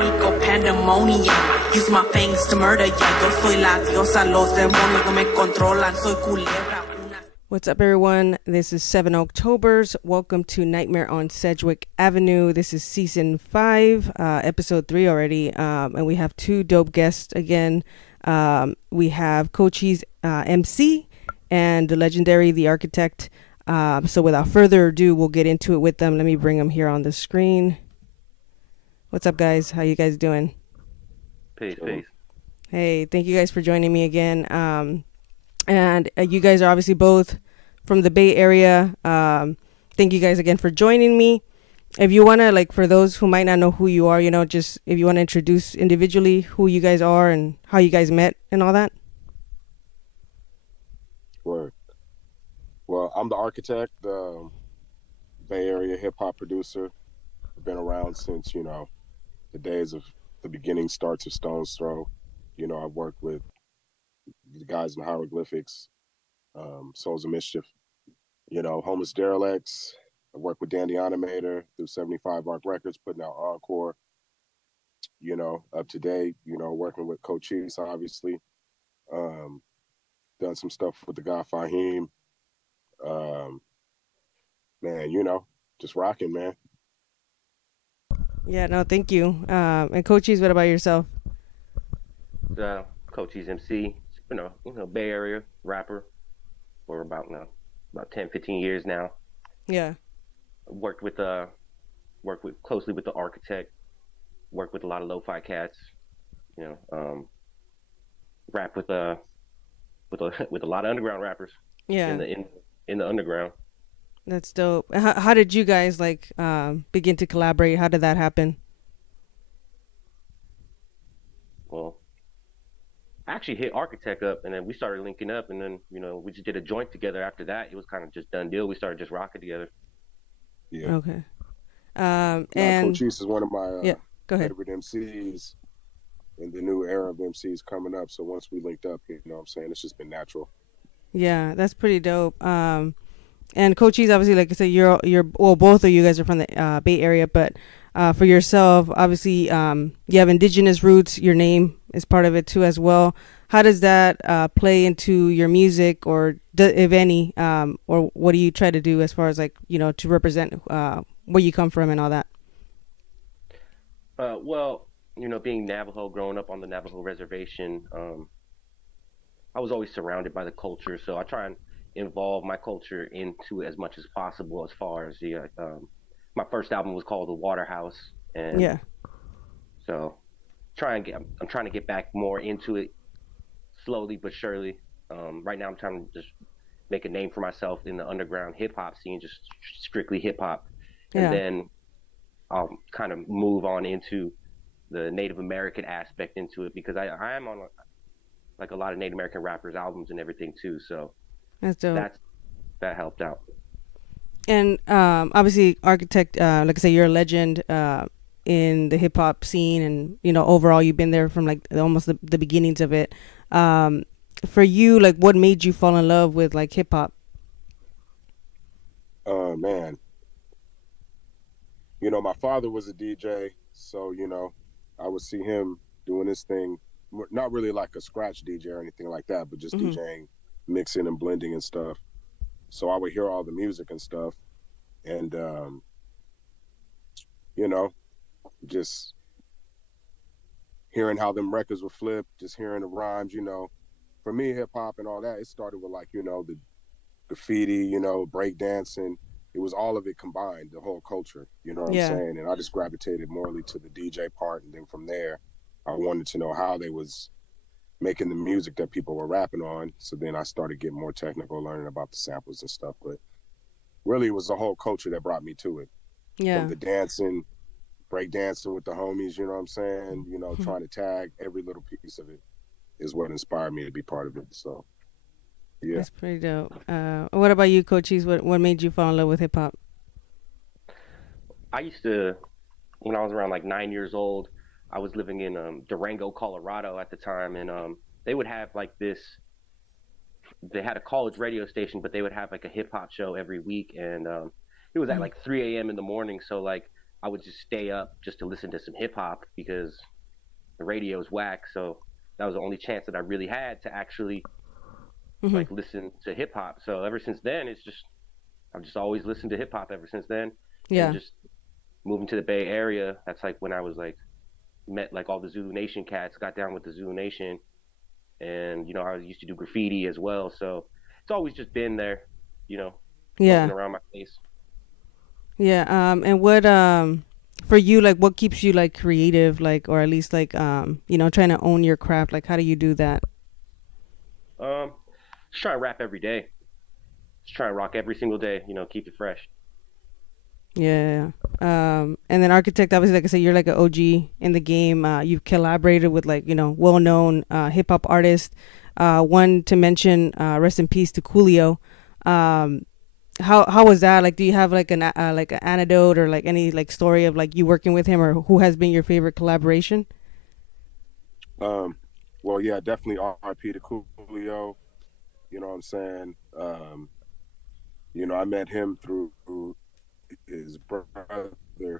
pánico, pandemonium. Use my fangs to murder, yeah. Yo soy la diosa, los demonios no me controlan. Soy culebra. What's up, everyone? This is Octoberz. Welcome to Nightmare on Sedgwick Avenue. This is season 5, episode 3 already, and we have 2 dope guests again. We have Cochise MC and the legendary The Architect. So without further ado, we'll get into it with them. Let me bring them here on the screen. What's up, guys? How you guys doing? Peace. Hey, thank you guys for joining me again. And you guys are obviously both from the Bay Area. Thank you guys again for joining me. If you want to, like, for those who might not know who you are, you know, just if you want to introduce individually who you guys are and how you guys met and all that. Word. Well, I'm the Architect, Bay Area hip-hop producer. I've been around since, you know, the days of the beginning starts of Stone's Throw. You know, I've worked with the guys in Hieroglyphics, Souls of Mischief, you know, Homeless Derelicts. I worked with Dandy Animator through 75 Arc Records, putting out Encore, you know, up to date, you know, working with Cochise, obviously. Done some stuff with the guy Fahim. Man, you know, just rocking, man. Yeah, no, thank you. And Cochise, what about yourself? Cochise MC, you know, Bay Area rapper for about 10, 15 years now. Yeah. Worked closely with the Architect. Worked with a lot of lo-fi cats. You know, rap with a lot of underground rappers. Yeah. In the underground. That's dope. How did you guys begin to collaborate? How did that happen? Well, I actually hit Architect up, and then we started linking up, and then, you know, we just did a joint together. After that, it was kind of just done deal. We started just rocking together. Yeah. Okay. And Cochise is one of my go ahead. favorite MCs in the new era of MCs coming up. So once we linked up, you know what I'm saying, it's just been natural. Yeah, that's pretty dope. And Cochise, obviously, like I said, you're both of you guys are from the Bay Area, but for yourself, obviously, you have indigenous roots. Your name is part of it too, as well. How does that play into your music, or if any, or what do you try to do as far as, like, you know, to represent where you come from and all that? Well, you know, being Navajo, growing up on the Navajo reservation, I was always surrounded by the culture, so I try and involve my culture into it as much as possible. As far as my first album was called The Waterhouse, and yeah, so I'm trying to get back more into it slowly but surely. Right now I'm trying to just make a name for myself in the underground hip hop scene, just strictly hip hop, and then I'll kind of move on into the Native American aspect into it, because I am on like a lot of Native American rappers' albums and everything too, so that's dope. That helped out. And obviously, Architect, like I say, you're a legend in the hip hop scene, and, you know, overall, you've been there from like almost the beginnings of it. For you, like, what made you fall in love with, like, hip hop? Man, you know, my father was a DJ, so, you know, I would see him doing this thing, not really like a scratch DJ or anything like that, but just DJing, mixing and blending and stuff. So I would hear all the music and stuff, and you know, just hearing how them records were flipped, just hearing the rhymes. You know, for me, hip hop and all that, it started with, like, you know, the graffiti, you know, break dancing. It was all of it combined, the whole culture. You know what I'm saying? And I just gravitated morely to the DJ part, and then from there, I wanted to know how they was making the music that people were rapping on. So then I started getting more technical, learning about the samples and stuff. But really, it was the whole culture that brought me to it. Yeah. From the dancing, break dancing with the homies, you know what I'm saying? You know, trying to tag every little piece of it is what inspired me to be part of it. So, yeah. That's pretty dope. What about you, Cochise? What made you fall in love with hip hop? I used to, when I was around like 9 years old, I was living in Durango, Colorado at the time, and they would have like this. They had a college radio station, but they would have like a hip hop show every week, and it was at like 3 a.m. in the morning. So like I would just stay up just to listen to some hip hop because the radio is whack. So that was the only chance that I really had to actually like listen to hip hop. So ever since then, I've just always listened to hip hop ever since then. Yeah. And just moving to the Bay Area, that's like when I was like met like all the Zulu Nation cats, got down with the Zulu Nation, and you know I used to do graffiti as well. So it's always just been there, you know, around my face. Yeah. And what for you, like what keeps you like creative, like, or at least like you know, trying to own your craft? Like how do you do that? Just try to rap every day. Just try to rock every single day, you know, keep it fresh. Yeah. And then Architect, obviously, like I said, you're like an OG in the game. You've collaborated with like, you know, well-known hip hop artists. One to mention, rest in peace to Coolio. How was that? Like, do you have like an anecdote or like any like story of like you working with him, or who has been your favorite collaboration? Well, yeah, definitely RIP to Coolio. You know what I'm saying? You know, I met him through his brother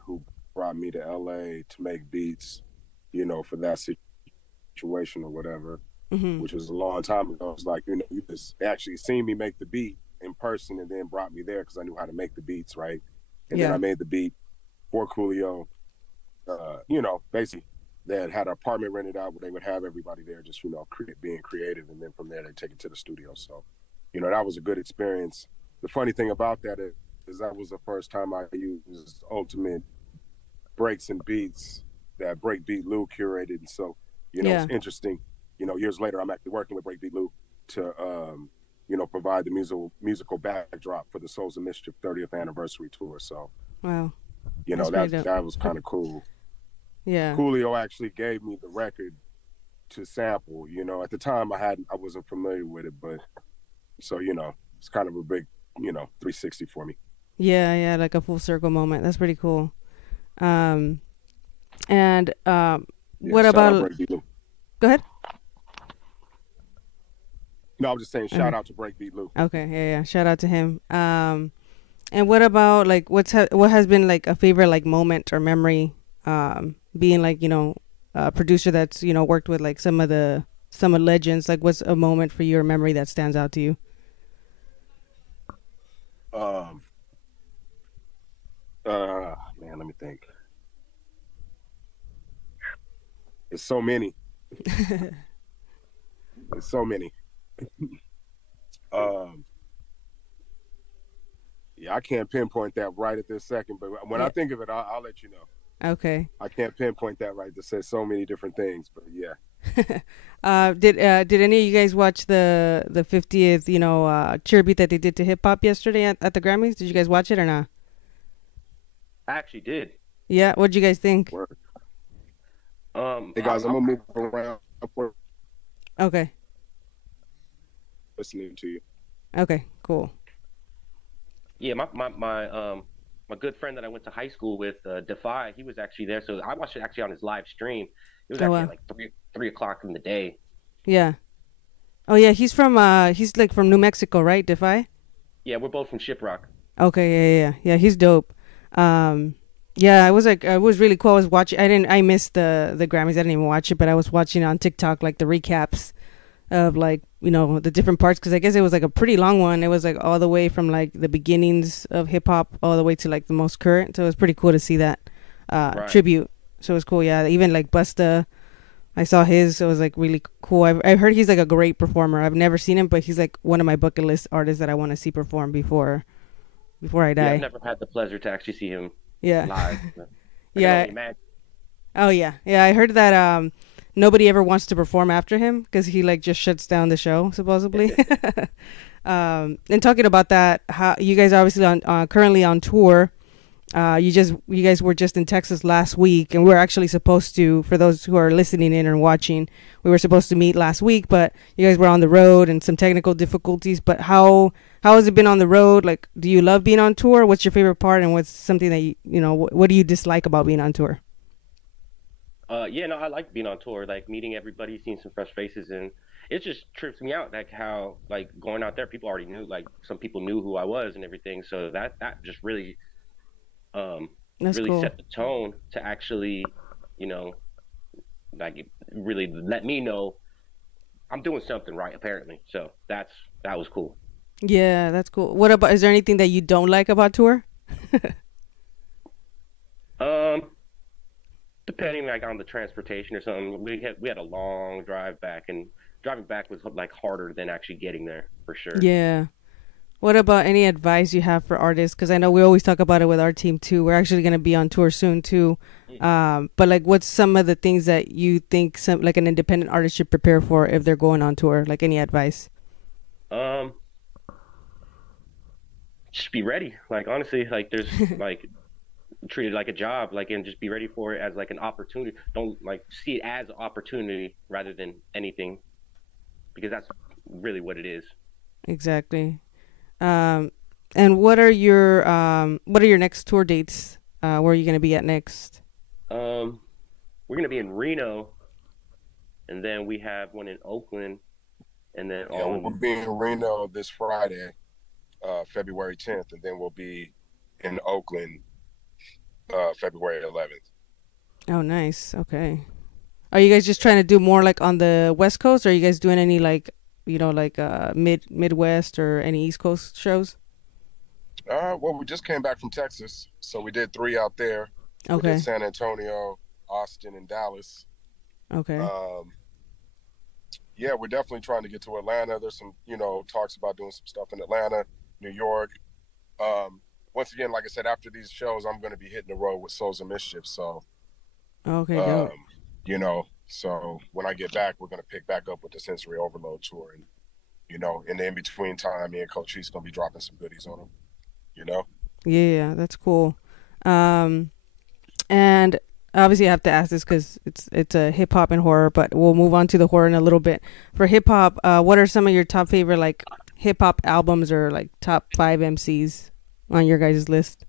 who brought me to LA to make beats, you know, for that situation or whatever, which was a long time ago. It's like, you know, you just actually seen me make the beat in person and then brought me there because I knew how to make the beats, right? And then I made the beat for Coolio. You know, basically they had an apartment rented out where they would have everybody there just, you know, being creative, and then from there they take it to the studio. So, you know, that was a good experience. The funny thing about that is that was the first time I used ultimate breaks and beats that Breakbeat Lou curated. And so, you know, it's interesting. You know, years later, I'm actually working with Breakbeat Lou to, you know, provide the musical backdrop for the Souls of Mischief 30th anniversary tour. So, wow, you know, that was kind of cool. Yeah. Coolio actually gave me the record to sample. You know, at the time I wasn't familiar with it, but so, you know, it's kind of a big, you know, 360 for me. Yeah, like a full circle moment. That's pretty cool. What about? Go ahead. No, I was just saying, shout out to Breakbeat Lou. Okay, yeah, shout out to him. And what about like what has been like a favorite like moment or memory? Being like, you know, a producer that's, you know, worked with like some of legends. Like, what's a moment for you or memory that stands out to you? Man, let me think. It's so many. It's so many. Yeah, I can't pinpoint that right at this second, but when I think of it, I'll let you know. Okay. I can't pinpoint that right. This says so many different things, but yeah. Did any of you guys watch the 50th, you know, tribute that they did to hip hop yesterday at the Grammys? Did you guys watch it or not? I actually did. Yeah, what'd you guys think? Hey guys, I'm gonna move around. Okay. Listening to you. Okay, cool. Yeah, my good friend that I went to high school with, Defy, he was actually there. So I watched it actually on his live stream. It was actually like 3 o'clock in the day. Yeah. Oh yeah, he's like from New Mexico, right, Defy? Yeah, we're both from Shiprock. Okay, yeah, he's dope. Yeah, it was really cool. I was watching. I missed the Grammys. I didn't even watch it, but I was watching on TikTok like the recaps of like, you know, the different parts, because I guess it was like a pretty long one. It was like all the way from like the beginnings of hip hop all the way to like the most current. So it was pretty cool to see that tribute. So it was cool. Yeah, even like Busta, I saw his. So it was like really cool. I've heard he's like a great performer. I've never seen him, but he's like one of my bucket list artists that I want to see perform before I die. Yeah, I've never had the pleasure to actually see him. Yeah. Live. Yeah. Oh yeah. I heard that nobody ever wants to perform after him because he like just shuts down the show supposedly. And talking about that, how you guys are obviously currently on tour. You guys were just in Texas last week, and we were actually supposed to, for those who are listening in and watching, we were supposed to meet last week, but you guys were on the road and some technical difficulties. But how has it been on the road? Like, do you love being on tour? What's your favorite part, and what's something that you know, what do you dislike about being on tour? Yeah, no, I like being on tour, like meeting everybody, seeing some fresh faces, and it just trips me out, like how, like going out there, people already knew, like some people knew who I was and everything, so that just really That's really cool. set the tone to actually, you know, like really let me know I'm doing something right apparently. So that was cool. Yeah, that's cool. What about, is there anything that you don't like about tour? Um, Depending like on the transportation or something, we had a long drive back, and driving back was like harder than actually getting there for sure. Yeah. What about any advice you have for artists? Because I know we always talk about it with our team too. We're actually going to be on tour soon too. But like, what's some of the things that you think some like an independent artist should prepare for if they're going on tour? Like any advice? Um, just be ready. Like honestly, like there's like treat it like a job, like and just be ready for it as like an opportunity. Don't like see it as an opportunity rather than anything, because that's really what it is. Exactly. Um, and what are your next tour dates? Where are you going to be at next? Um, we're gonna be in Reno, and then we have one in Oakland, and then Yeah, we'll be in Reno this Friday, February 10th, and then we'll be in Oakland, February 11th. Oh, nice. Okay. Are you guys just trying to do more like on the West Coast, or are you guys doing any like, like Midwest or any East Coast shows? Well, we just came back from Texas, so we did 3 out there. We did Okay. San Antonio, Austin, and Dallas. Okay. Um, yeah, we're definitely trying to get to Atlanta. There's some, talks about doing some stuff in Atlanta, New York. Once again, like I said, after these shows, I'm going to be hitting the road with Souls of Mischief. So, Okay, um, dope. so when I get back, we're going to pick back up with the Sensory Overload tour. And, in the in-between time, me and Coach East going to be dropping some goodies on them. Yeah, that's cool. Um, and obviously I have to ask this because it's a hip hop and horror, but we'll move on to the horror in a little bit. For hip hop, what are some of your top favorite like hip hop albums or like top 5 MCs on your guys' list?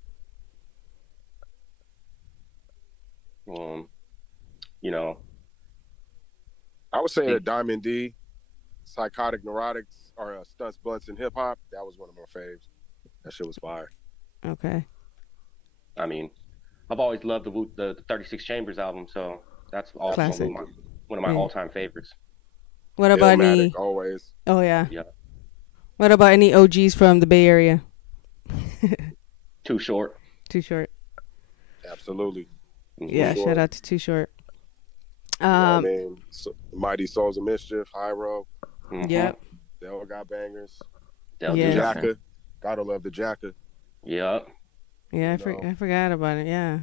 um, you know, I would say think that Diamond D, Psychotic Neurotics, or Stunts, Blunts, and Hip Hop, that was one of my faves. That shit was fire. Okay. I mean, I've always loved the 36 Chambers album, so that's also Classic. one of my Yeah. all-time favorites. What about any? Illmatic, always. Oh yeah. Yeah, What about any OGs from the Bay Area? Too Short. Too Short. Absolutely. Yeah. Sure. Shout out to Too Short. You know what I Um. mean? Mighty Souls of Mischief, Hyro, Yep. they all got bangers. They'll Yes. do that. Jacka, gotta love the Jacka. Yep. Yeah. You know. I forgot about it. Yeah.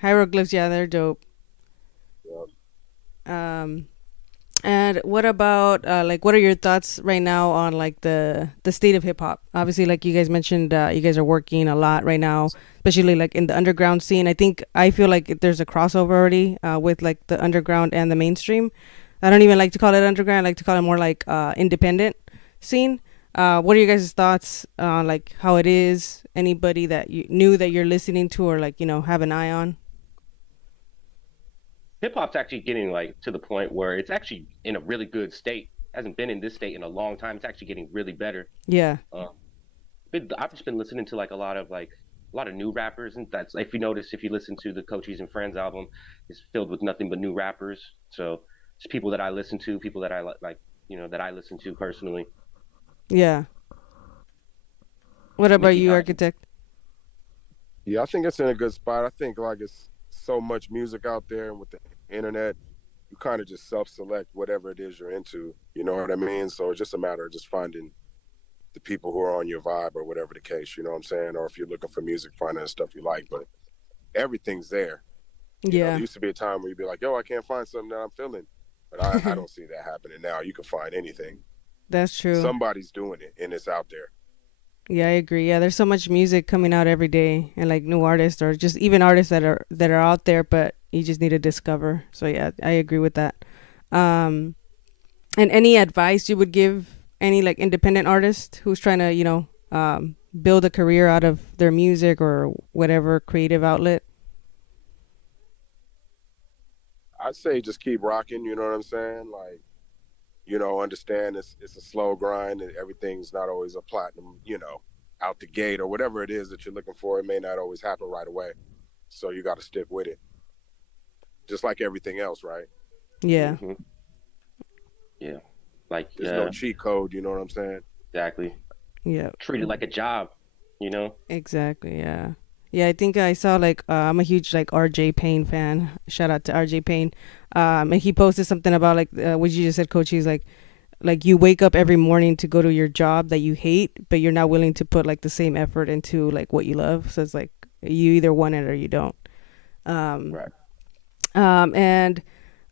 Hieroglyphs. Yeah, they're dope. Yep. And what about like what are your thoughts right now on like the state of hip hop? Obviously, like you guys mentioned, you guys are working a lot right now, especially like in the underground scene. I feel like there's a crossover already with like the underground and the mainstream. I don't even like to call it underground. I like to call it more like independent scene. What are you guys' thoughts on like how it is? Anybody that you knew that you're listening to or like have an eye on? Hip hop's actually getting like to the point where it's actually in a really good state. Hasn't been in this state in a long time. It's actually getting really better. Yeah. Um, I've just been listening to like a lot of new rappers, and that's if you listen to the Cochise and Friends album, it's filled with nothing but new rappers. So it's people that I listen to, people that I like, that I listen to personally. Yeah. What about Nicki you, Minaj. Architect? Yeah, I think it's in a good spot. I think like it's so much music out there, and with the internet, you kind of just self-select whatever it is you're into. You know what I mean? So it's just a matter of just finding the people who are on your vibe or whatever the case. You know what I'm saying? Or if you're looking for music, finding the stuff you like. But everything's there. There used to be a time where you'd be like, "Yo, I can't find something that I'm feeling," but I don't see that happening now. You can find anything. That's true. Somebody's doing it, and it's out there. Yeah, I agree. Yeah, there's so much music coming out every day, and like new artists or just even artists that are out there, but you just need to discover. So yeah, I agree with that. Um, and any advice you would give any like independent artist who's trying to build a career out of their music or whatever creative outlet? I'd say just keep rocking. You know what I'm saying? Like, understand it's a slow grind and everything's not always a platinum, out the gate or whatever it is that you're looking for, it may not always happen right away. So you got to stick with it. Just like everything else, right? Yeah. Mm-hmm. Yeah. Like there's no cheat code, you know what I'm saying? Exactly. Yeah. Treat it like a job, you know? Exactly, yeah. Yeah, I think I saw like I'm a huge like RJ Payne fan. Shout out to RJ Payne. And he posted something about like what you just said, Coach. He's like you wake up every morning to go to your job that you hate, but you're not willing to put like the same effort into like what you love. So it's like you either want it or you don't. Right. And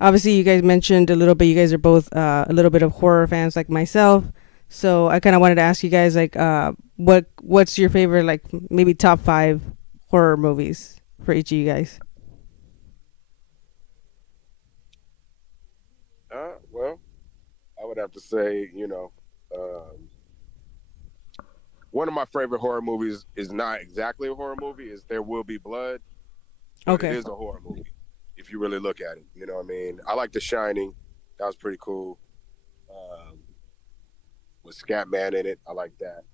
obviously you guys mentioned a little bit. You guys are both a little bit of horror fans like myself. So I kind of wanted to ask you guys like what's your favorite like maybe top 5 horror movies for each of you guys? Well, I would have to say, one of my favorite horror movies is not exactly a horror movie. Is There Will Be Blood. Okay. It is a horror movie if you really look at it. You know what I mean? I like The Shining. That was pretty cool. With Scatman in it. I like that.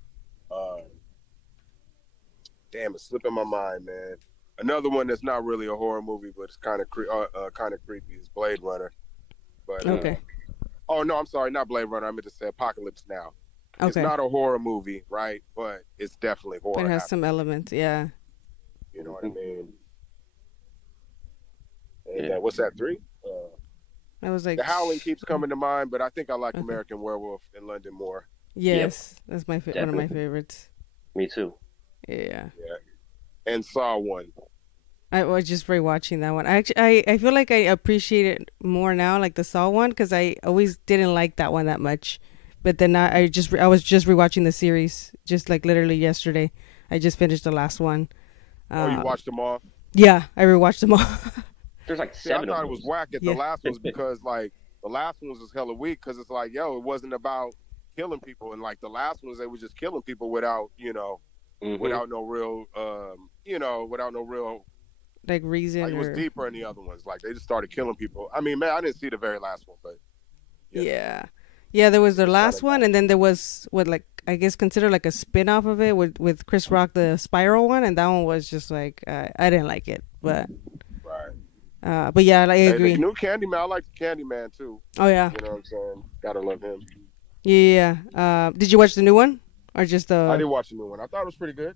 Damn, it's slipping my mind, man. Another one that's not really a horror movie, but it's kind of creepy is Blade Runner. But okay. Oh no, I'm sorry, not Blade Runner. I meant to say Apocalypse Now. Okay. It's not a horror movie, right? But it's definitely horror. But it has some elements, yeah. You know what I mean? And what's that, 3? I was like The Howling keeps coming to mind, but I think I like American Werewolf in London more. Yes, that's my one of my favorites. Me too. Yeah. And Saw 1. I was just rewatching that one. I feel like I appreciate it more now, like the Saw one, because I always didn't like that one that much. But then I was just rewatching the series, just like literally yesterday. I just finished the last one. You watched them all? Yeah, I rewatched them all. There's like 7 I thought it was whack at the last ones because like the last ones was hella weak because it's like, it wasn't about killing people. And like the last ones, they were just killing people without, without no real, without no real like reason. Like, it was deeper in the other ones. Like they just started killing people. I mean, man, I didn't see the very last one, but yeah, there was the last one, and then there was what like I guess considered like a spin-off of it with Chris Rock, the Spiral one, and that one was just like I didn't like it, but right. But yeah, I agree. The new Candyman, I like Candyman too. Oh yeah, you know what I'm saying? Gotta love him. Yeah. Did you watch the new one or just the? I did watch the new one. I thought it was pretty good.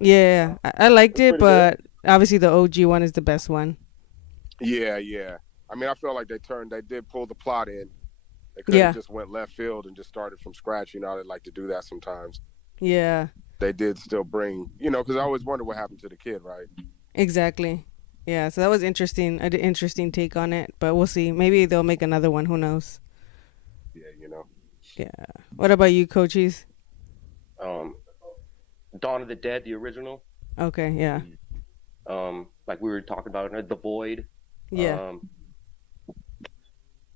Yeah, I liked it, but obviously the OG one is the best one. Yeah. I mean, I feel like they did pull the plot in. They could have just went left field and just started from scratch. You know, they like to do that sometimes. Yeah. They did still bring, because I always wonder what happened to the kid, right? Exactly. Yeah, so that was interesting. An interesting take on it, but we'll see. Maybe they'll make another one. Who knows? Yeah, Yeah. What about you, Cochise? Dawn of the Dead, the original. Okay, yeah. Like we were talking about, The Void. Yeah.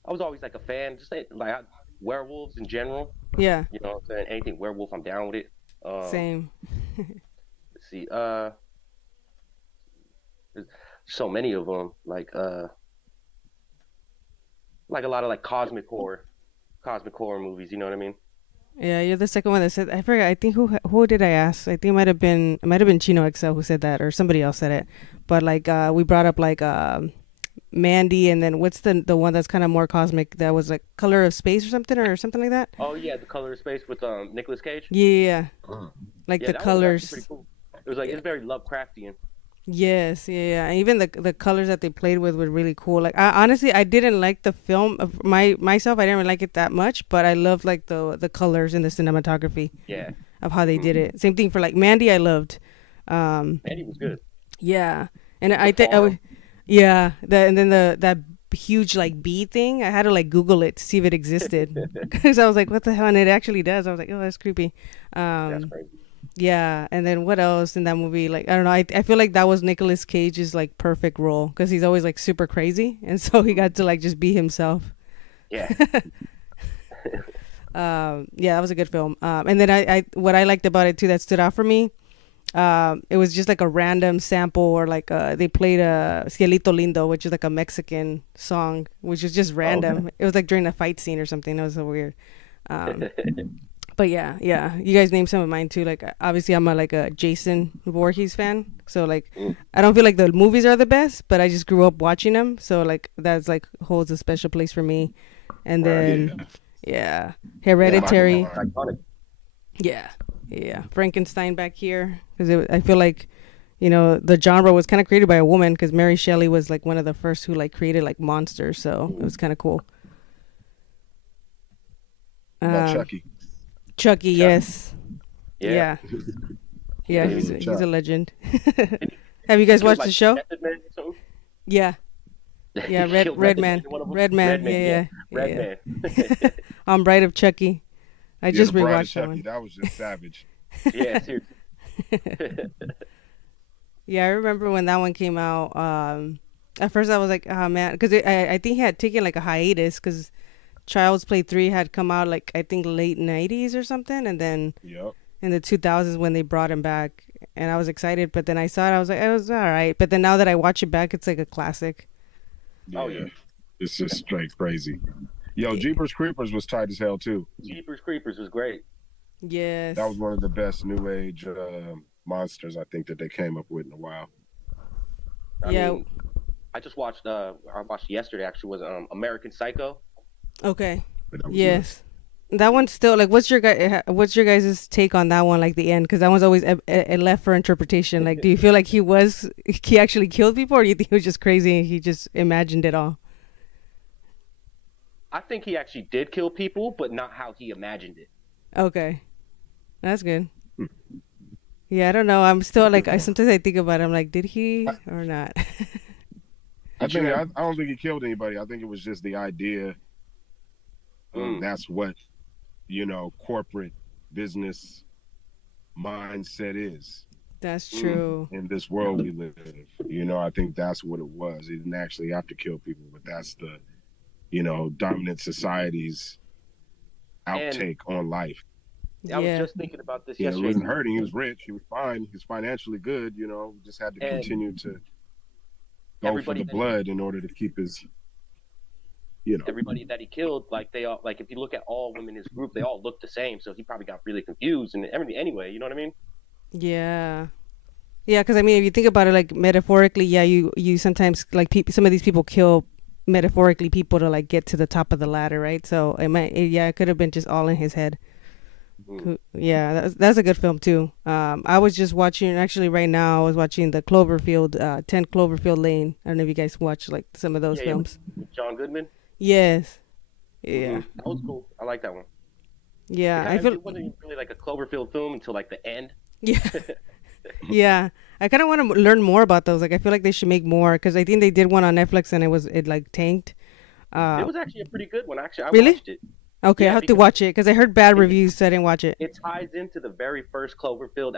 I was always like a fan, just like werewolves in general. Yeah. You know what I'm saying? Anything werewolf, I'm down with it. Same. Let's see. There's so many of them. Like a lot of like cosmic horror movies. You know what I mean? Yeah, you're the second one that said. I forgot. I think who did I ask? I think it might have been Chino XL who said that, or somebody else said it. But like we brought up like Mandy, and then what's the one that's kind of more cosmic? That was like Color of Space or something like that. Oh yeah, The Color of Space with Nicolas Cage. Yeah, like the colors. Pretty cool. It was like it's very Lovecraftian. Yes, yeah. And even the colors that they played with were really cool. Like honestly, I didn't like the film of myself. I didn't really like it that much, but I loved like the colors and the cinematography. Yeah. Of how they did it. Same thing for like Mandy. I loved. Mandy was good. Yeah, and I think and then that huge like bee thing. I had to like Google it to see if it existed because I was like, what the hell? And it actually does. I was like, oh, that's creepy. That's crazy. Yeah, and then what else in that movie? Like, I don't know. I feel like that was Nicolas Cage's like perfect role because he's always like super crazy, and so he got to like just be himself. Yeah. Yeah, that was a good film. And then I what I liked about it too that stood out for me, it was just like a random sample or like they played a Cielito Lindo, which is like a Mexican song, which is just random. Okay. It was like during a fight scene or something. It was so weird. But yeah, you guys named some of mine too. Like obviously, I'm a Jason Voorhees fan, so like I don't feel like the movies are the best, but I just grew up watching them, so like that's like holds a special place for me. And then Hereditary, Frankenstein back here because I feel like the genre was kind of created by a woman because Mary Shelley was like one of the first who like created like monsters, so it was kind of cool. Chucky, yes. Yeah. Yeah, he's a legend. Have you guys watched the show? Yeah. Yeah, Red Man. Yeah. Bride of Chucky. I just rewatched that one. That was just savage. Yeah, seriously. Yeah, I remember when that one came out. At first I was like, oh man, because I think he had taken like a hiatus because Child's Play 3 had come out like I think late 90s or something, and then in the 2000s when they brought him back, and I was excited, but then I saw it, I was like, it was all right, but then now that I watch it back, it's like a classic. Yeah, it's just straight crazy. Yo, Jeepers Creepers was tight as hell too. Jeepers Creepers was great. Yes, that was one of the best new age monsters I think that they came up with in a while. I mean, I just watched. I watched yesterday. Actually, was American Psycho. Okay. Yes. Nice. That one's still like. What's your guys' take on that one? Like the end, because that one's always left for interpretation. Like, do you feel like he actually killed people, or do you think he was just crazy and he just imagined it all? I think he actually did kill people, but not how he imagined it. Okay, that's good. Yeah, I don't know. I'm still like, sometimes I think about it. I'm like, did he or not? I don't think he killed anybody. I think it was just the idea. That's what, corporate business mindset is. That's true. In this world we live in. I think that's what it was. He didn't actually have to kill people, but that's the, dominant society's outtake on life. I was just thinking about this yesterday. He wasn't hurting. He was rich. He was fine. He was financially good. Just had to continue to go for the blood in order to keep his. Everybody that he killed, like they all, like if you look at all women in his group, they all look the same. So he probably got really confused and everything. Anyway, you know what I mean? Yeah, because I mean, if you think about it, like metaphorically, you sometimes like some of these people kill metaphorically people to like get to the top of the ladder, right? So it could have been just all in his head. Yeah, that's a good film too. I was just watching, actually right now I was watching the Cloverfield, 10 Cloverfield Lane. I don't know if you guys watch like some of those films. With John Goodman? Yes. Yeah. That was cool. I like that one. Yeah. It wasn't really like a Cloverfield film until like the end. Yeah. Yeah. I kind of want to learn more about those. Like I feel like they should make more because I think they did one on Netflix and it like tanked. It was actually a pretty good one. Actually, I watched it. Okay, I have to watch it because I heard bad reviews, so I didn't watch it. It ties into the very first Cloverfield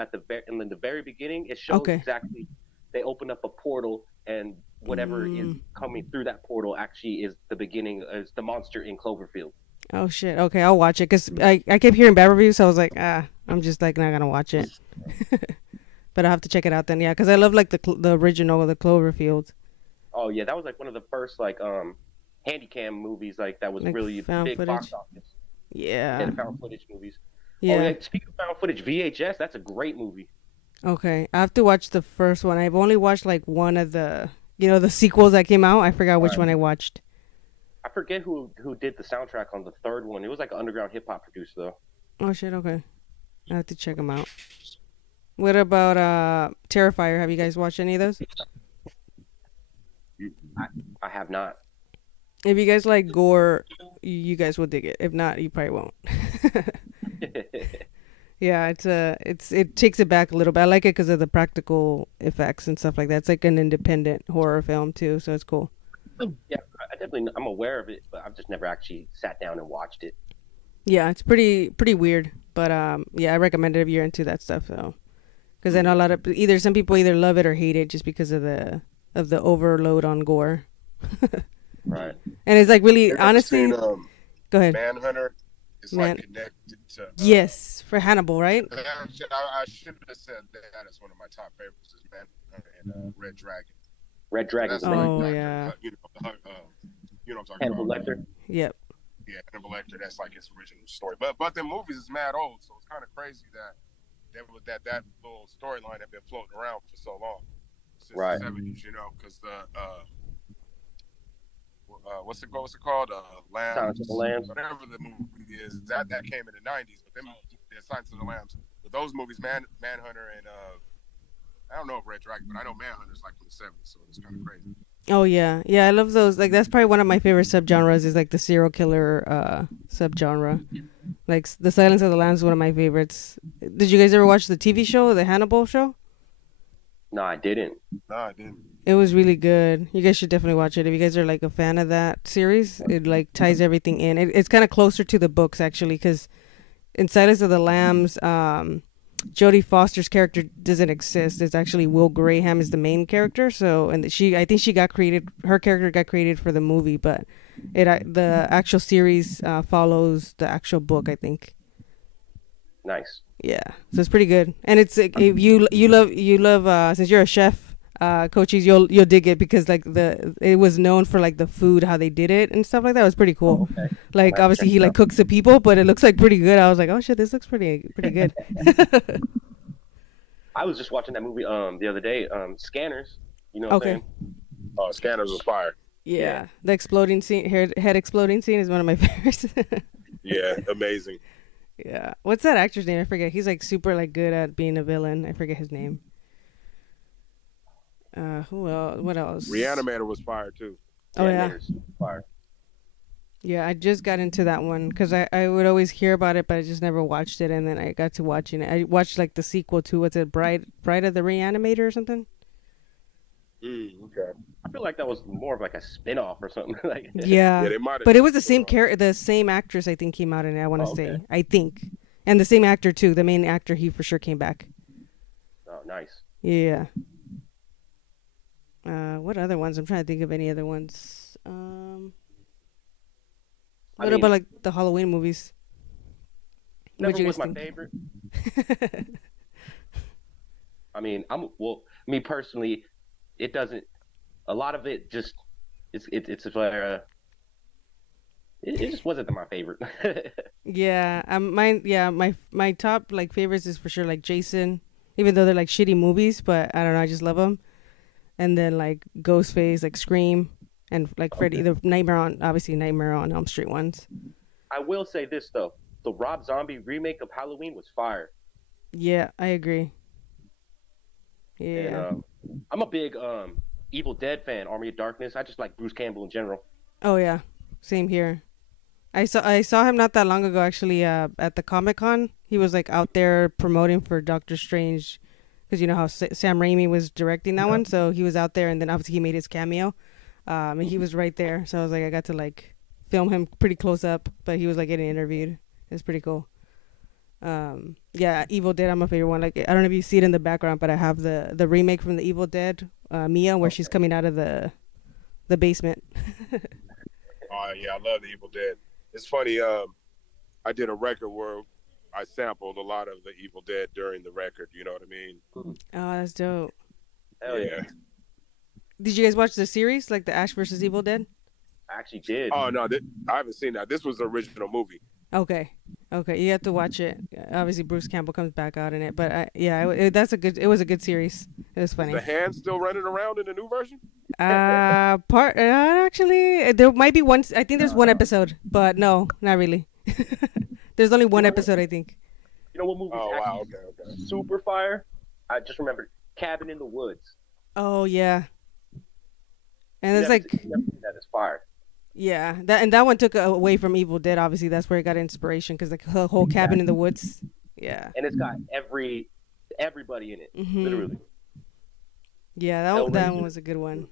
in the very beginning. It shows exactly they open up a portal and whatever is coming through that portal actually is the beginning, is the monster in Cloverfield. Oh shit! Okay, I'll watch it because I kept hearing bad reviews, so I was like, I'm just like not gonna watch it. But I'll have to check it out then, yeah, because I love like the original of the Cloverfield. Oh yeah, that was like one of the first like Handycam movies like that was like really big footage. Box office. Yeah. And found footage movies. Yeah. Oh, yeah. Speaking of found footage, VHS, that's a great movie. Okay, I have to watch the first one. I've only watched like one of the the sequels that came out. I forgot which one I watched. I forget who did the soundtrack on the third one. It was like an underground hip hop producer though. Oh shit! Okay, I have to check them out. What about Terrifier? Have you guys watched any of those? I have not. If you guys like gore, you guys will dig it. If not, you probably won't. Yeah, it takes it back a little bit. I like it because of the practical effects and stuff like that. It's like an independent horror film too, so it's cool. Yeah, I'm aware of it, but I've just never actually sat down and watched it. Yeah, it's pretty weird, but yeah, I recommend it if you're into that stuff though, because I know a lot of some people either love it or hate it just because of the overload on gore. Right. And it's like really, honestly, go ahead. Manhunter is like connected to. Yes, for Hannibal, right? I should have said that as one of my top favorites is Manhunter and Red Dragon. Red Dragon. Oh yeah. You know what I'm talking Hannibal about. Lecter. Yep. Yeah, Hannibal Lecter. That's like his original story. But the movies is mad old, so it's kind of crazy that little storyline had been floating around for so long since the '70s. You know, because what's it called? Silence of the Lambs. Whatever the movie is, that came in the '90s. But them, Silence of the Lambs. But those movies, Manhunter and I don't know if Red Dragon, but I know Manhunter's like from the '70s, so it's kind of crazy. Oh yeah, I love those. Like that's probably one of my favorite subgenres is like the serial killer subgenre. Like the Silence of the Lambs is one of my favorites. Did you guys ever watch the TV show, the Hannibal show? No, I didn't. It was really good. You guys should definitely watch it if you guys are like a fan of that series. It like ties everything in. It's kind of closer to the books actually, because in Silence of the Lambs, Jodie Foster's character doesn't exist. It's actually Will Graham is the main character. So, and I think her character got created for the movie, but the actual series follows the actual book, I think. Nice. Yeah, so it's pretty good, and it's if you love since you're a chef, Cochise, you'll dig it because like it was known for like the food, how they did it and stuff like that. It was pretty cool. Oh, okay. Like obviously he like cooks the people, but it looks like pretty good. I was like, oh shit, this looks pretty good. I was just watching that movie the other day, Scanners. You know what I'm saying? Oh, Scanners was fire. Yeah, the exploding scene, head exploding scene is one of my favorites. Yeah, amazing. Yeah, what's that actor's name? I forget. He's like super like good at being a villain. I forget his name. Who else? What else? Reanimator was fire too. Oh yeah. Fire. Yeah, I just got into that one because I would always hear about it, but I just never watched it. And then I got to watching it. I watched like the sequel to what's it, Bride of the Reanimator or something. Okay. I feel like that was more of like a spin-off or something. Like yeah, but it was the same the same actress I think came out in it. I want to say I think, and the same actor too. The main actor, he for sure came back. Oh, nice. Yeah. What other ones? I'm trying to think of any other ones. What about like the Halloween movies? Never was my favorite. I mean, me personally, it doesn't. A lot of it just it just wasn't my favorite. Yeah, my top like favorites is for sure like Jason, even though they're like shitty movies, but I don't know, I just love them. And then like Ghostface, like Scream, and like Freddy, the Nightmare on Elm Street ones. I will say this though, the Rob Zombie remake of Halloween was fire. Yeah, I agree. Yeah, and, I'm a big Evil Dead fan, Army of Darkness. I just like Bruce Campbell in general. Oh yeah, same here. I saw him not that long ago actually at the Comic-Con. He was like out there promoting for Doctor Strange. Because you know how Sam Raimi was directing that one, so he was out there, and then obviously he made his cameo, and he was right there. So I was like, I got to like film him pretty close up, but he was like getting interviewed. It's pretty cool. Yeah, Evil Dead, I'm a favorite one. Like I don't know if you see it in the background, but I have the remake from the Evil Dead, Mia, where she's coming out of the basement. Oh yeah, I love the Evil Dead. It's funny. I did a record where I sampled a lot of the Evil Dead during the record. You know what I mean? Oh, that's dope. Hell yeah. Did you guys watch the series, like the Ash vs. Evil Dead? I actually did. Oh no, I haven't seen that. This was the original movie. Okay, you have to watch it. Obviously, Bruce Campbell comes back out in it, but it was a good series. It was funny. Is the hand still running around in the new version? Actually, there might be one. I think there's one episode, but no, not really. There's only one episode, I think. You know what movie? Oh wow, okay. Super fire. I just remembered Cabin in the Woods. Oh yeah. And it's like that is fire. Yeah, that one took away from Evil Dead. Obviously, that's where it got inspiration because the whole cabin in the woods. Yeah. And it's got everybody in it, literally. Yeah, that one was a good one.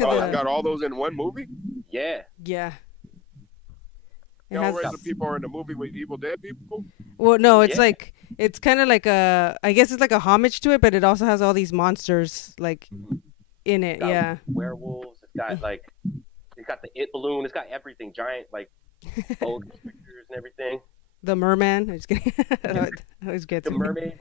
Oh, it's got all those in one movie? Yeah. Yeah. The people are in the movie with Evil Dead people? Well, no, it's like it's kind of like I guess it's like a homage to it, but it also has all these monsters like in it. Yeah. Werewolves. It's got the It balloon. It's got everything. Giant old pictures and everything. The merman. I'm just kidding. I always get the mermaid.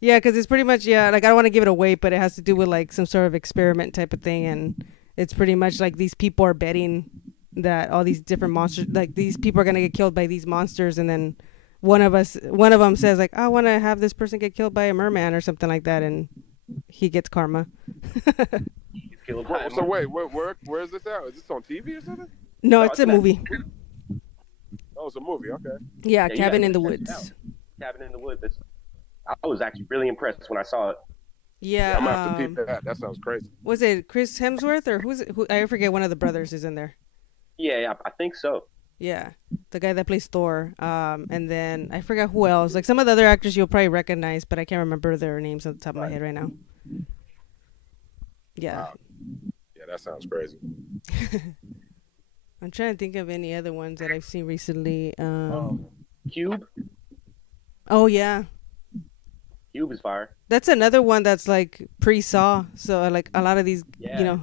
Yeah, because it's pretty much like I don't want to give it away, but it has to do with like some sort of experiment type of thing, and it's pretty much like these people are betting that all these different monsters, like these people are gonna get killed by these monsters, and then one of them says like, I want to have this person get killed by a merman or something like that, and he gets karma. So wait, where is this at? Is this on TV or something? No, it's a movie. Oh, it's a movie. Okay. Yeah, Cabin in the Woods. Cabin in the Woods. I was actually really impressed when I saw it. Yeah, I'm gonna have to peep that. That sounds crazy. Was it Chris Hemsworth or who? I forget. One of the brothers is in there. Yeah, I think so. Yeah, the guy that plays Thor. And then I forgot who else. Like some of the other actors you'll probably recognize, but I can't remember their names on the top of my head right now. Yeah. Wow. Yeah, that sounds crazy. I'm trying to think of any other ones that I've seen recently. Cube. Oh yeah. Cube is fire. That's another one that's like pre-Saw. So like a lot of these, you know.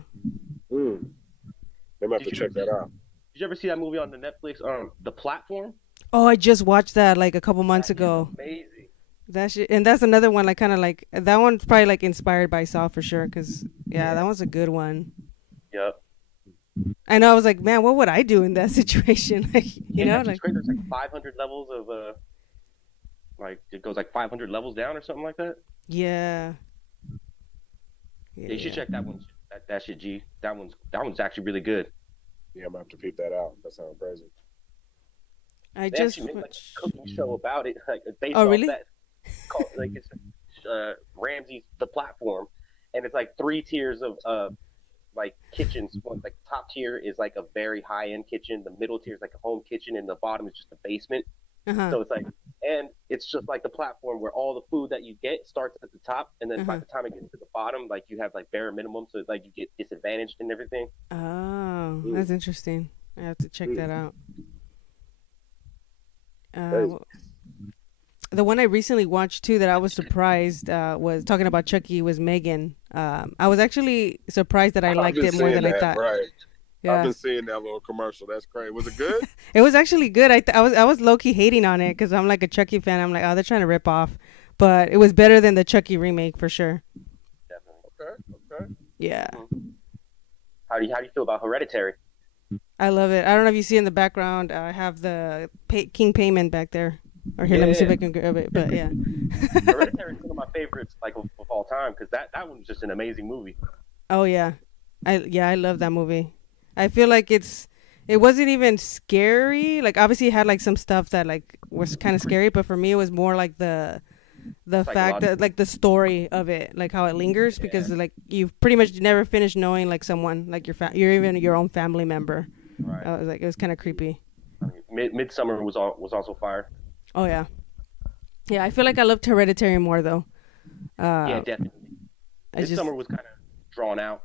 They might have to check that out. Did you ever see that movie on the Netflix? The Platform. Oh, I just watched that like a couple months ago. Amazing. And that's another one like kind of like that one's probably like inspired by Saw for sure. Cause that one's a good one. Yep. I know. I was like, man, what would I do in that situation? Like, you know, like there's like 500 levels of like it goes like 500 levels down or something like that. Yeah. You should check that one. That shit, G. That one's actually really good. Yeah, I'm gonna have to peep that out. That sounds crazy. They actually made like a cooking show about it, like based off really? That. Called, like it's Ramsey's The Platform, and it's like 3 tiers of like kitchens. One like top tier is like a very high end kitchen. The middle tier is like a home kitchen, and the bottom is just a basement. So it's like, and it's just like the platform where all the food that you get starts at the top, and then by the time it gets to the bottom, like you have like bare minimum, so like you get disadvantaged and everything. Oh, that's interesting. I have to check that out. The one I recently watched too that I was surprised was talking about Chucky was Megan. I was actually surprised that I liked it more than I thought. Right. Yeah. I've been seeing that little commercial. That's crazy. Was it good? It was actually good. I was low key hating on it because I'm like a Chucky fan. I'm like, oh, they're trying to rip off, but it was better than the Chucky remake for sure. Definitely. Okay. Yeah. How do you feel about Hereditary? I love it. I don't know if you see in the background. I have the King Payment back there. Or here, let me see if I can grab it. But yeah. Hereditary is one of my favorites, like of all time, because that one's just an amazing movie. Oh yeah, I love that movie. I feel like it wasn't even scary. Like obviously it had like some stuff that like was kind of scary, but for me it was more like the fact that like the story of it, like how it lingers, because like you've pretty much never finished knowing like someone, like you're even your own family member. Right. I was like, it was kind of creepy. Midsummer was also fire. Oh yeah, yeah. I feel like I loved Hereditary more though. Yeah, definitely. Midsummer was kind of drawn out.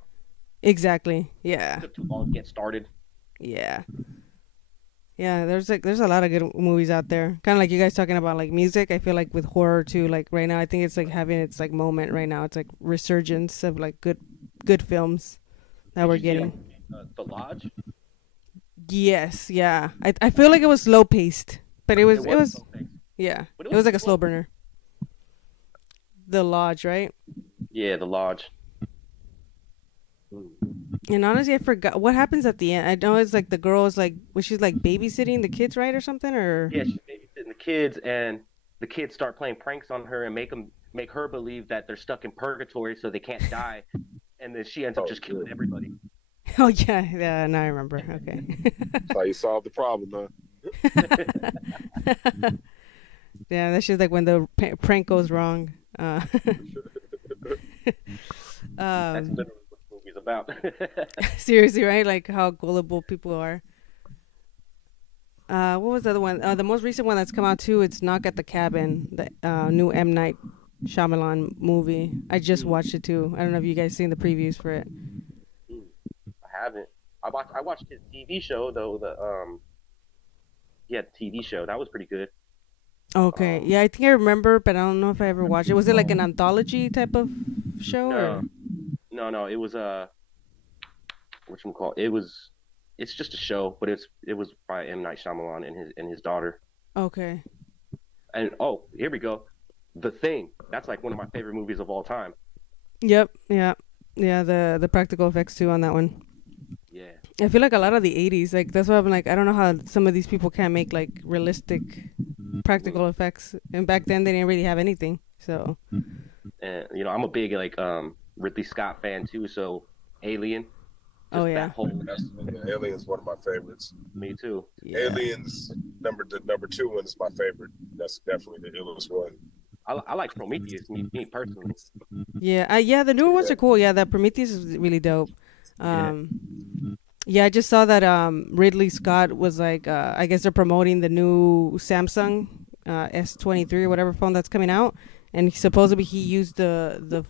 Exactly. Yeah. It took too long to get started. Yeah. Yeah, there's a lot of good movies out there. Kind of like you guys talking about like music. I feel like with horror too. Like right now, I think it's like having its like moment right now. It's like resurgence of like good films that we're getting. The Lodge. Yes. Yeah. I feel like it was slow paced, but it was yeah. It was like a slow burner. The Lodge, right? Yeah, The Lodge. And honestly, I forgot what happens at the end. I know it's like the girl is like, was she like babysitting the kids, right, or something, or? Yeah, she's babysitting the kids, and the kids start playing pranks on her and make her believe that they're stuck in purgatory, so they can't die, and then she ends up just killing everybody. Oh yeah, now I remember. Okay. That's how you solve the problem, huh? Yeah, that's just like when the prank goes wrong. That's literally what the movie's about. Seriously, right? Like how gullible people are. What was the other one? The most recent one that's come out too. It's Knock at the Cabin, the new M. Night Shyamalan movie. I just watched it too. I don't know if you guys seen the previews for it. I haven't. I watched his TV show though. The TV show that was pretty good. Okay, yeah, I think I remember, but I don't know if I ever watched it. Was it like an anthology type of show? No. It was It's just a show, but it was by M. Night Shyamalan and his daughter. Okay. And here we go, The Thing. That's like one of my favorite movies of all time. Yep. Yeah. Yeah. The practical effects too on that one. Yeah. I feel like a lot of the 80s, like that's why I'm like, I don't know how some of these people can't make like realistic practical effects. And back then they didn't really have anything. So And you know, I'm a big like Ridley Scott fan too, so Alien. Oh yeah. That whole Alien's one of my favorites. Me too. Yeah. Alien's the number 2 one is my favorite. That's definitely the illest one. I like Prometheus, me personally. Yeah, yeah, the newer ones are cool. Yeah, that Prometheus is really dope. Yeah, I just saw that Ridley Scott was like, I guess they're promoting the new Samsung S23 or whatever phone that's coming out, and supposedly he used the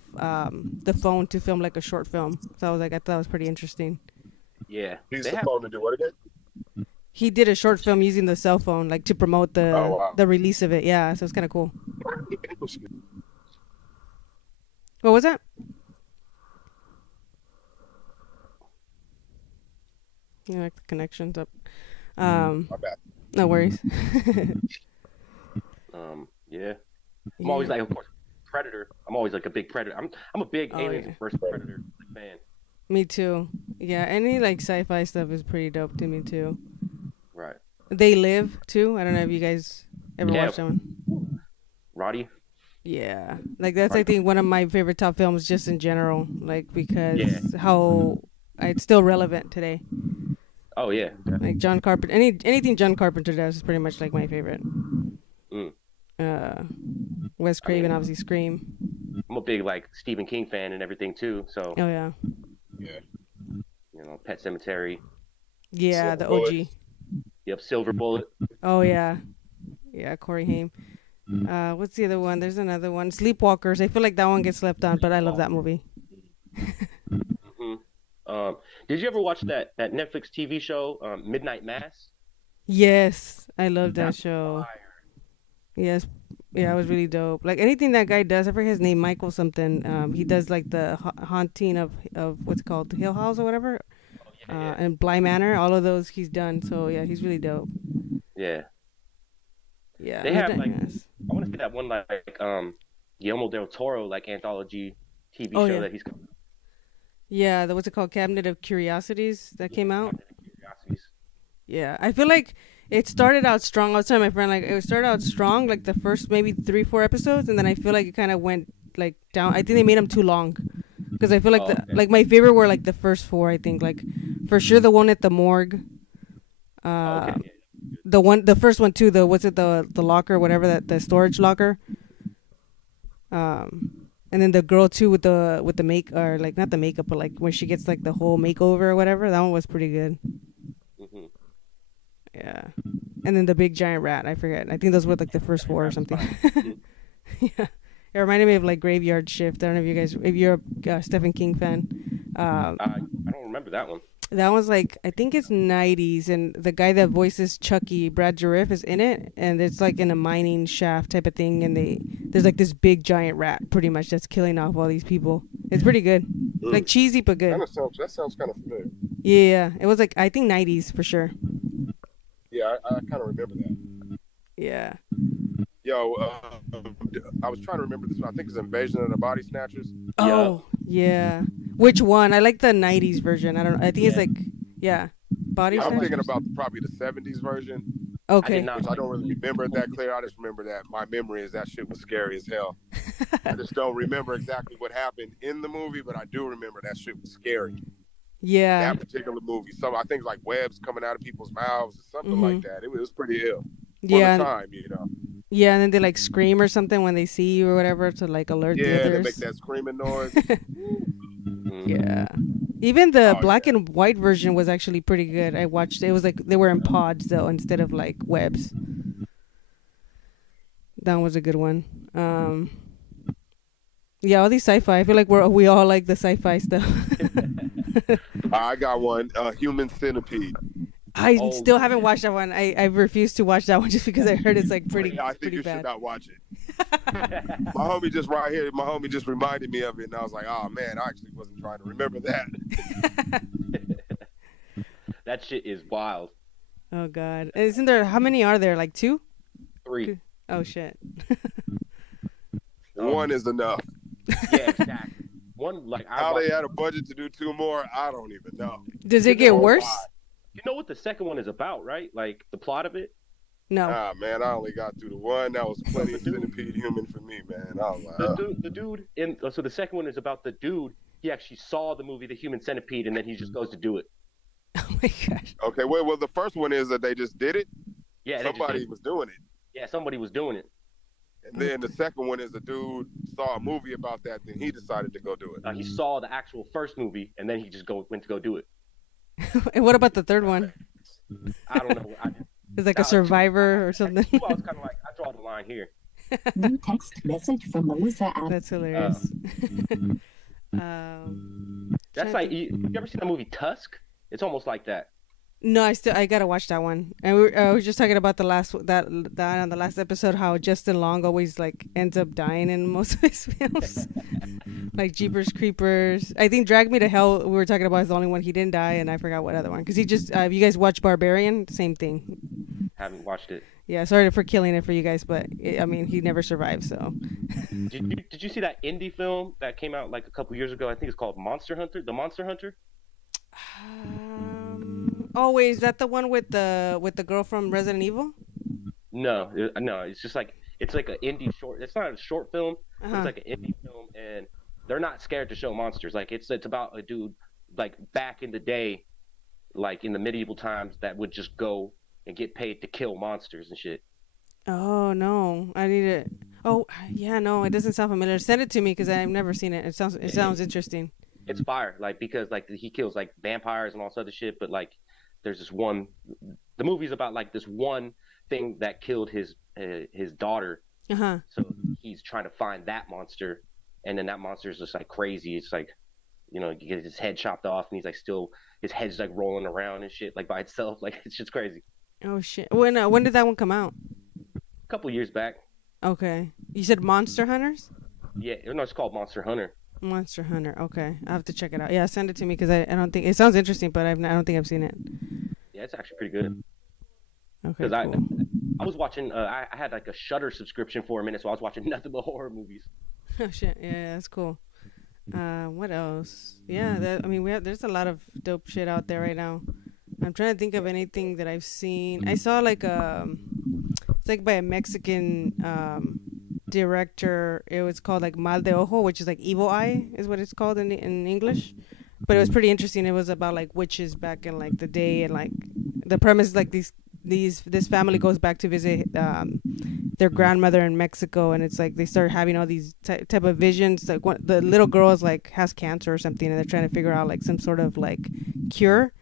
phone to film like a short film. So I was like, I thought it was pretty interesting. Yeah, he used the phone to do what again? He did a short film using the cell phone, like to promote the release of it. Yeah, so it's kind of cool. What was that? Yeah, like the connection's up. My bad. No worries. Yeah. I'm always like, of course, Predator. I'm always like a big Predator. I'm a big Aliens vs. Predator fan. Me too. Yeah, any like sci-fi stuff is pretty dope to me too. Right. They Live too. I don't know if you guys ever watched that one. Roddy. Yeah, like that's I think one of my favorite top films just in general, like because how it's still relevant today. Oh yeah. Like John Carpenter, anything John Carpenter does is pretty much like my favorite. Wes Craven, obviously Scream. I'm a big like Stephen King fan and everything too. So. Oh yeah. Yeah. You know, Pet Sematary. Yeah, Silver the Bullet. OG. Yep, Silver Bullet. Oh yeah, yeah, Corey Haim. What's the other one? There's another one, Sleepwalkers. I feel like that one gets slept on, but I love that movie. Did you ever watch that Netflix TV show, Midnight Mass? Yes, I love that show. Fire. Yes, yeah, it was really dope. Like anything that guy does, I forget his name, Michael something. He does like the haunting of what's it called, the Hill House or whatever, and Bly Manor. All of those he's done. So yeah, he's really dope. Yeah. Yeah. They have like I want to see that one like Guillermo del Toro like anthology TV show that he's. Yeah, what's it called? Cabinet of Curiosities that came out. Cabinet of Curiosities. Yeah, I feel like it started out strong. I was telling my friend like it started out strong, like the first maybe 3-4 episodes, and then I feel like it kind of went like down. I think they made them too long, because I feel like like my favorite were like the first 4. I think like for sure the one at the morgue. The first one too. The locker, whatever the storage locker. And then the girl too with the make or like not the makeup, but like when she gets like the whole makeover or whatever. That one was pretty good. Mm-hmm. Yeah. And then the big giant rat. I forget. I think those were like the first 4 or something. Yeah. It reminded me of like Graveyard Shift. I don't know if you guys, if you're a Stephen King fan. I don't remember that one. That was like, I think it's 90s, and the guy that voices Chucky, Brad Dourif, is in it, and it's like in a mining shaft type of thing, and there's like this big giant rat pretty much that's killing off all these people. It's pretty good. Like cheesy but good. That sounds kind of familiar. Yeah, it was like, I think 90s for sure. Yeah, I kind of remember that. Yeah. Yo, I was trying to remember this one. I think it's Invasion of the Body Snatchers. Oh, yeah. Which one? I like the 90s version. I don't know. I think it's like, Body Snatchers. I'm thinking about probably the 70s version. Okay. Which I don't really remember it that clear. I just remember that my memory is that shit was scary as hell. I just don't remember exactly what happened in the movie, but I do remember that shit was scary. Yeah. That particular movie. I think like webs coming out of people's mouths or something like that. It was pretty ill. For the time, you know. Yeah, and then they like scream or something when they see you or whatever to like alert the others. Yeah, they make that screaming noise. Yeah. Even the black and white version was actually pretty good. I watched it. It was like they were in pods though instead of like webs. That was a good one. Yeah, all these sci-fi. I feel like we all like the sci-fi stuff. I got one. Human Centipede. I still haven't watched that one. I refuse to watch that one just because I heard it's like pretty I think pretty you bad. should not watch it. My homie just reminded me of it, and I was like, oh man, I actually wasn't trying to remember that. That shit is wild. Oh God. Isn't there, how many are there? Like 2? 3. Oh shit. One is enough. Yeah, exactly. one like how they had a budget to do 2 more, I don't even know. Does it get worse? You know what the second one is about, right? Like the plot of it. No. Ah, man, I only got through the one. That was plenty centipede human for me, man. I was like, the dude in so the second one is about the dude. He actually saw the movie The Human Centipede, and then he just goes to do it. Oh my gosh. Okay, well, the first one is that they just did it. Yeah, somebody was doing it. Yeah, somebody was doing it. And then the second one is the dude saw a movie about that, then he decided to go do it. He saw the actual first movie, and then he just went to go do it. And what about the third one? I don't know. It's like a survivor or something. I was kind of like, I draw the line here. New text message from Melissa. That's hilarious. That's like, you ever seen the movie Tusk? It's almost like that. No, I gotta watch that one. And we were just talking about that on the last episode, how Justin Long always like ends up dying in most of his films, like Jeepers Creepers. I think Drag Me to Hell we were talking about is the only one he didn't die, and I forgot what other one. Because he just, you guys watch Barbarian? Same thing. Haven't watched it. Yeah, sorry for killing it for you guys, but I mean he never survived. So. Did you see that indie film that came out like a couple years ago? I think it's called Monster Hunter. The Monster Hunter. Oh wait, is that the one with the girl from Resident Evil? No, it's just like it's like an indie short. It's not a short film. It's like an indie film, and they're not scared to show monsters. Like it's about a dude like back in the day, like in the medieval times, that would just go and get paid to kill monsters and shit. Oh no, I need it. Oh yeah, no, it doesn't sound familiar. Send it to me because I've never seen it. It sounds interesting. It's fire, like because like he kills like vampires and all this other shit, but like there's this one. The movie's about like this one thing that killed his daughter. So he's trying to find that monster, and then that monster is just like crazy. It's like, you know, he gets his head chopped off, and he's like his head's like rolling around and shit, like by itself. Like it's just crazy. Oh shit! When did that one come out? A couple years back. Okay, you said Monster Hunters? Yeah, no, it's called Monster Hunter. Monster Hunter. Okay, I have to check it out. Yeah, send it to me because I don't think it sounds interesting, but I don't think I've seen it. Yeah, it's actually pretty good. Okay, cool. I was watching. I had like a Shudder subscription for a minute, so I was watching nothing but horror movies. Oh shit! Yeah, that's cool. What else? Yeah, there's a lot of dope shit out there right now. I'm trying to think of anything that I've seen. I saw like it's like by a Mexican director. It was called like Mal de Ojo, which is like Evil Eye, is what it's called in English. But it was pretty interesting. It was about like witches back in like the day, and like the premise is like this family goes back to visit their grandmother in Mexico, and it's like they start having all these type of visions. Like the little girl is like has cancer or something, and they're trying to figure out like some sort of like cure.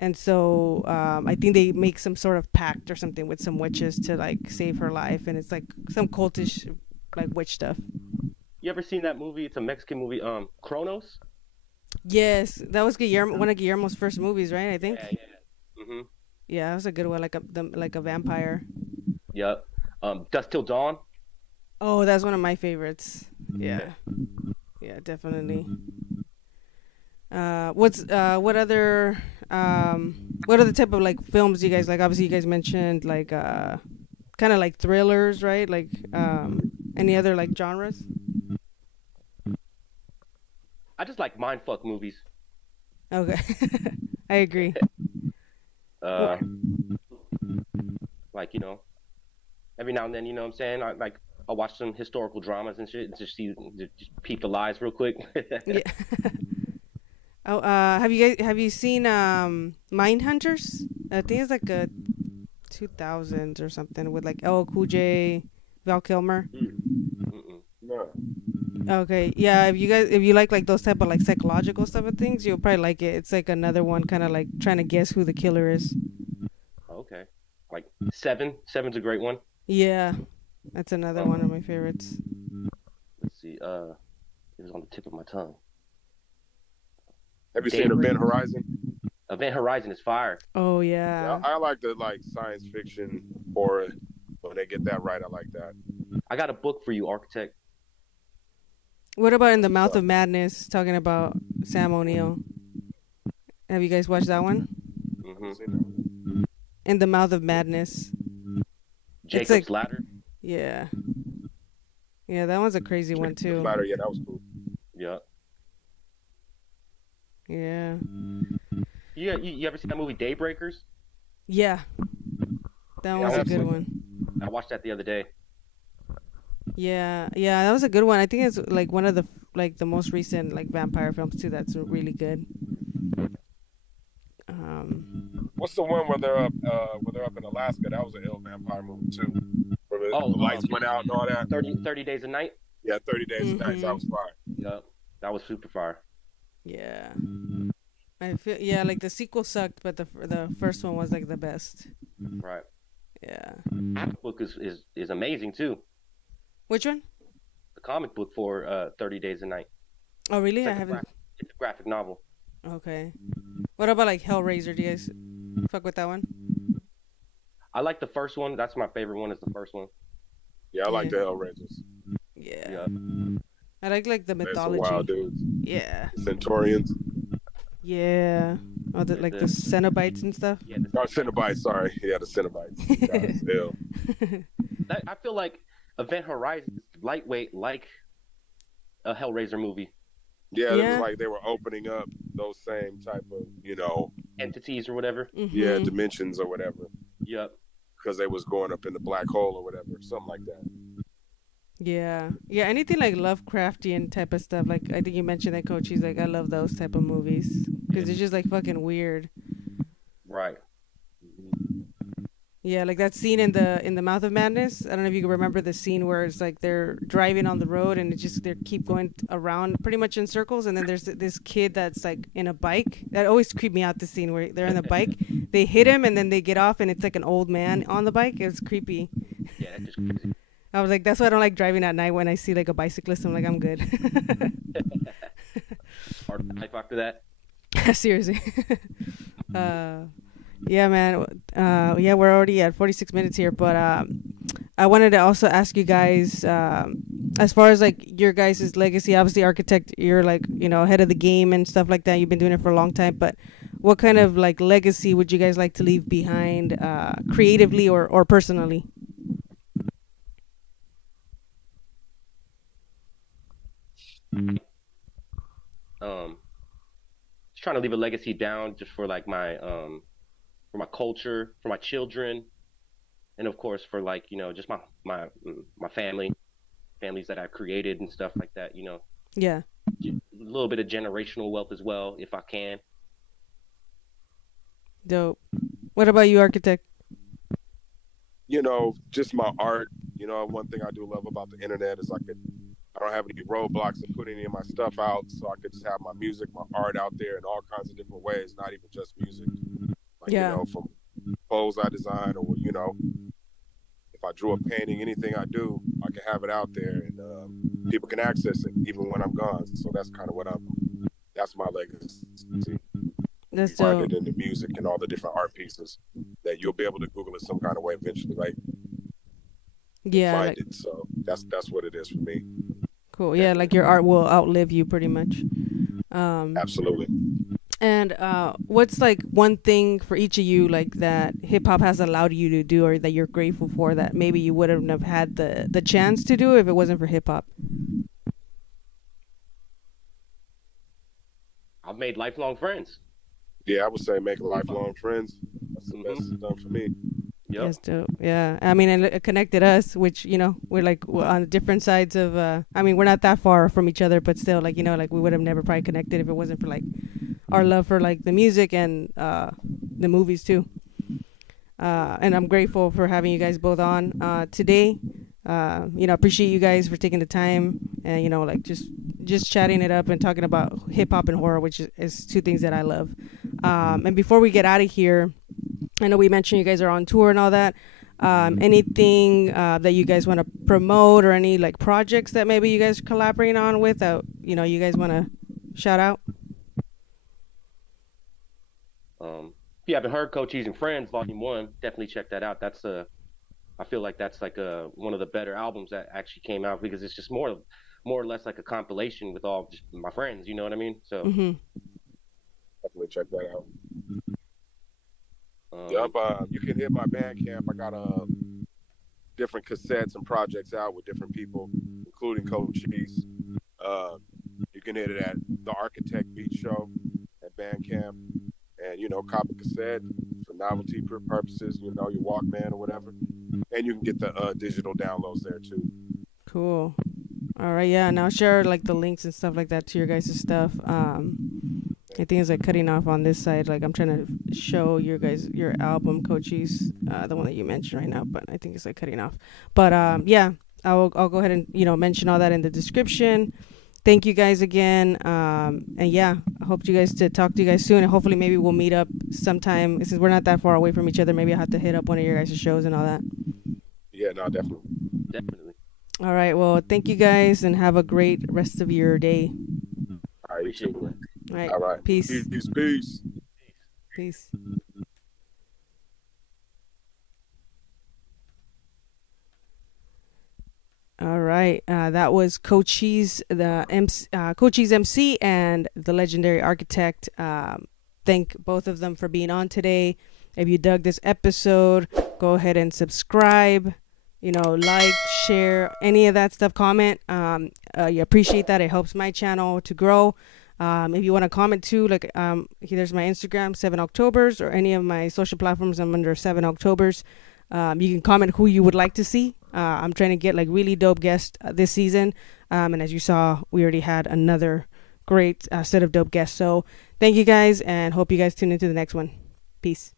And so I think they make some sort of pact or something with some witches to like save her life, and it's like some cultish like witch stuff. You ever seen that movie? It's a Mexican movie, Kronos. Yes, that was one of Guillermo's first movies, right? I think. Yeah. Mhm. Yeah, that was a good one, like a vampire. Yep. Dusk Till Dawn. Oh, that's one of my favorites. Yeah. Yeah, definitely. What other type of like films do you guys like? Obviously you guys mentioned like kind of like thrillers, right? Like any other like genres? I just like mindfuck movies. Okay. I agree. Like, you know, every now and then, you know what I'm saying? I'll watch some historical dramas and shit and just peep the lies real quick. Yeah. Oh, have you seen Mindhunters? I think it's like a 2000s or something with like LL Cool J, Val Kilmer. No. Okay, yeah. If you like those type of like psychological stuff of things, you'll probably like it. It's like another one, kind of like trying to guess who the killer is. Okay, like Seven. Seven's a great one. Yeah, that's another one of my favorites. Let's see. It was on the tip of my tongue. Have you seen Event Horizon? Event Horizon is fire. Oh yeah. I like the science fiction horror. When they get that right, I like that. I got a book for you, Architect. What about In the Mouth of Madness? Talking about Sam O'Neill. Have you guys watched that one? Mm-hmm. In the Mouth of Madness. Jacob's Ladder. Yeah. Yeah, that one's a crazy one too. Ladder, yeah, that was cool. Yeah. Yeah. You ever seen that movie Daybreakers? Yeah. That was a good one. I watched that the other day. Yeah, that was a good one. I think it's like one of the most recent like vampire films too. That's really good. What's the one where they're up in Alaska? That was an ill vampire movie too. Where the lights went out and all that. 30 Days a Night. Yeah, 30 Days a Night. That was fire. Yep, that was super fire. Yeah, I feel like the sequel sucked, but the first one was like the best. Right. Yeah. The comic book is amazing too. Which one? The comic book for 30 Days a Night. Oh really? It's I haven't. It's a graphic novel. Okay. What about like Hellraiser? Do you guys fuck with that one? I like the first one. That's my favorite one. Is the first one. Yeah, I like the Hellraisers. Yeah. I like the mythology. Some wild dudes. Yeah. Centaurians. Yeah. Oh, the Cenobites and stuff. Yeah. Cenobites. Sorry. Yeah, the Cenobites. Still. I feel like Event Horizon is lightweight, like a Hellraiser movie. Yeah, it was like they were opening up those same type of, entities or whatever. Yeah, dimensions or whatever. Yep. Because they was going up in the black hole or whatever, something like that. Yeah, anything like Lovecraftian type of stuff. Like I think you mentioned that, Coach. He's like, I love those type of movies because it's just like fucking weird. Right. Yeah, like that scene in the Mouth of Madness. I don't know if you can remember the scene where it's like they're driving on the road and they keep going around pretty much in circles, and then there's this kid that's like in a bike. That always creeped me out. The scene where they're in the bike, they hit him and then they get off and it's like an old man on the bike. It was creepy. Yeah, that's just crazy. I was like, that's why I don't like driving at night. When I see like a bicyclist, I'm like, I'm good. Hard life after that. Seriously. Yeah, man. We're already at 46 minutes here, but I wanted to also ask you guys, as far as like your guys' legacy. Obviously, architect, you're like ahead of the game and stuff like that. You've been doing it for a long time, but what kind of like legacy would you guys like to leave behind, creatively or personally? Just trying to leave a legacy down just for like my for my culture, for my children, and of course for like just my families that I've created and stuff like that. Yeah. A little bit of generational wealth as well, if I can. Dope. What about you, architect? Just my art. One thing I do love about the internet is I don't have any roadblocks to put any of my stuff out, so I could just have my music, my art out there in all kinds of different ways, not even just music. Like, from clothes I design, or, if I drew a painting, anything I do, I can have it out there and people can access it even when I'm gone. So that's kind of that's my legacy. That's dope. Find it in the music and all the different art pieces that you'll be able to Google it some kind of way eventually, right? Yeah. Find it. So that's what it is for me. Cool. Yeah, like your art will outlive you pretty much. Absolutely. And what's like one thing for each of you like that hip hop has allowed you to do, or that you're grateful for, that maybe you wouldn't have had the chance to do if it wasn't for hip hop? I've made lifelong friends. Yeah, I would say make lifelong friends. That's the best it's done for me. Yep. That's dope. Yeah, I mean, and it connected us, which we're like on different sides of. I mean, we're not that far from each other, but still, like like we would have never probably connected if it wasn't for like our love for like the music and the movies too. And I'm grateful for having you guys both on today. Appreciate you guys for taking the time and like just chatting it up and talking about hip hop and horror, which is two things that I love. And before we get out of here, I know we mentioned you guys are on tour and all that. Anything that you guys want to promote, or any like projects that maybe you guys are collaborating on with that you guys want to shout out? If you haven't heard Cochise and Friends Volume 1, definitely check that out. That's I feel like that's like one of the better albums that actually came out, because it's just more or less like a compilation with all just my friends. You know what I mean? So definitely check that out. Yep, you can hit my Bandcamp. I got different cassettes and projects out with different people, including Cochise. You can hit it at The Architect Beat Show, Bandcamp, and cop a cassette for novelty purposes. Your Walkman or whatever, and you can get the digital downloads there too. Cool. All right, yeah, and I'll share like the links and stuff like that to your guys' stuff. I think it's like cutting off on this side. Like I'm trying to show your album, Cochise, the one that you mentioned right now, but I think it's like cutting off. But yeah, I'll go ahead and mention all that in the description. Thank you guys again, and yeah, I hope to talk to you guys soon, and hopefully maybe we'll meet up sometime. Since we're not that far away from each other, maybe I'll have to hit up one of your guys' shows and all that. Yeah, no, definitely. All right, well, thank you guys, and have a great rest of your day. All right, you too. All right. Peace. Peace. All right. That was Cochise, Cochise MC, and the legendary architect. Thank both of them for being on today. If you dug this episode, go ahead and subscribe. Like, share, any of that stuff. Comment. You appreciate that. It helps my channel to grow. If you want to comment too, like there's my Instagram, 7Octoberz, or any of my social platforms, I'm under 7Octoberz. You can comment who you would like to see. I'm trying to get like really dope guests this season. And as you saw, we already had another great set of dope guests. So thank you guys, and hope you guys tune into the next one. Peace.